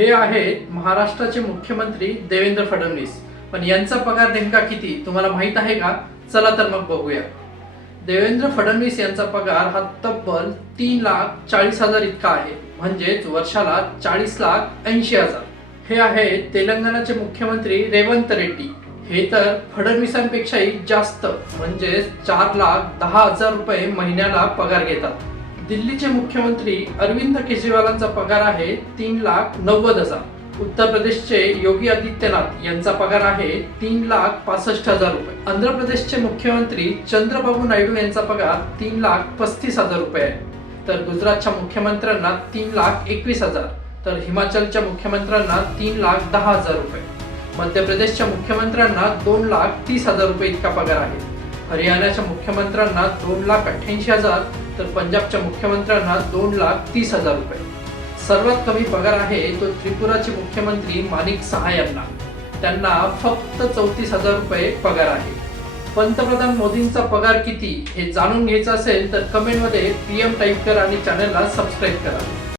हे आहेत महाराष्ट्राचे मुख्यमंत्री देवेंद्र फडणवीस. पण यांचा पगार नेमका किती तुम्हाला माहीत आहे का? चला तर मग बघूया. देवेंद्र फडणवीस यांचा पगार हा तब्बल तीन लाख चाळीस हजार इतका आहे. म्हणजेच वर्षाला चाळीस लाख ऐंशी हजार. हे आहे तेलंगणाचे मुख्यमंत्री रेवंत रेड्डी. हे तर फडणवीसांपेक्षाही जास्त म्हणजेच चार लाख दहा हजार रुपये महिन्याला पगार घेतात. दिल्लीचे मुख्यमंत्री अरविंद केजरीवालांचा पगार आहे तीन लाख नव्वद हजार. उत्तर प्रदेशचे योगी आदित्यनाथ यांचा पगार आहे तीन लाख पासष्ट हजार रुपये. आंध्र प्रदेशचे मुख्यमंत्री चंद्रबाबू नायडू यांचा पगार तीन लाख पस्तीस हजार रुपये आहे. तर गुजरातच्या मुख्यमंत्र्यांना तीन लाख एकवीस हजार. तर हिमाचलच्या मुख्यमंत्र्यांना तीन लाख दहा हजार रुपये. मध्य प्रदेशच्या मुख्यमंत्र्यांना दोन लाख तीस हजार रुपये इतका पगार आहे. हरियाणाच्या मुख्यमंत्र्यांना दोन लाख अठ्ठ्याऐंशी हजार तर पंजाबच्या मुख्यमंत्र्यांना दोन लाख तीस हजार रुपये. सर्वात कमी पगार आहे तो त्रिपुराचे मुख्यमंत्री माणिक सहा यांना. त्यांना फक्त चौतीस हजार रुपये पगार आहे. पंतप्रधान मोदींचा पगार किती हे जाणून घ्यायचं असेल तर कमेंटमध्ये पीएम टाईप करा आणि चॅनलला सबस्क्राईब करा.